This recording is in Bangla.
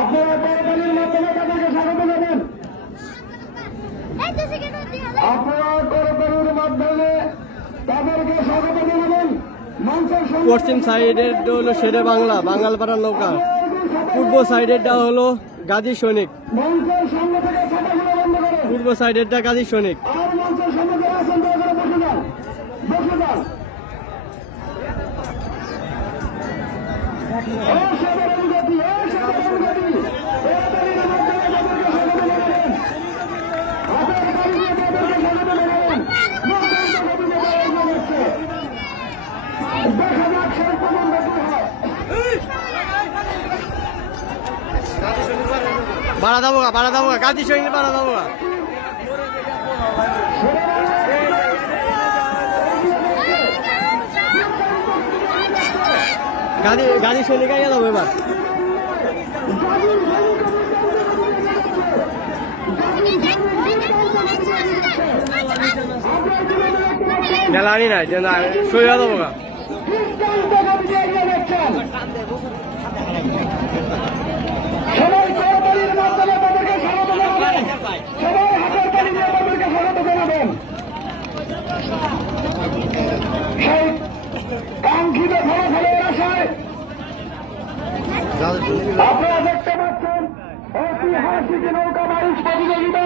আপনারা করতালির মাধ্যমে তাদেরকে স্বাগত জানান। আপনারা করতালির মাধ্যমে তাদেরকে স্বাগত জানাবেন। পশ্চিম সাইডেরটা হলো শেরে বাংলা, বাঙালপাড়ার নৌকা। পূর্ব সাইডেরটা হলো গাজী সৈনিক। মঞ্চের সামনে থেকে ছাতাগুলো বন্ধ করে। পূর্ব সাইডেরটা গাজী সৈনিক। আর মঞ্চের সামনে যারা আছেন দয়া করে বসে যান, বসে যান। অসাধারণ গতি, অসাধারণ গতি। করতালির মাধ্যমে তাদেরকে স্বাগত জানাবেন। হাতের তালি দিয়ে তাদেরকে স্বাগত জানাবেন। মঞ্চের গতিতে তারা এগিয়ে যাচ্ছে। দেখা যাক শেষ পর্যন্ত কি হয়। বাড়া দাবো গাজী সৈনিক বাড়া দাবো। গাজী সৈনিক আইয়া যাবো এবার। মেলানি নাই যে না সইয়া দেবো গা। সবাই করতালির মাধ্যমে তাদেরকে স্বাগত জানাবেন। সবাই হাতের তালি দিয়ে তাদেরকে স্বাগত জানাবেন। সেই কাঙ্ক্ষিত ফলাফলের আশায় আপনারা দেখতে পাচ্ছেন ঐতিহাসিক নৌকা বাইচ প্রতিযোগিতা।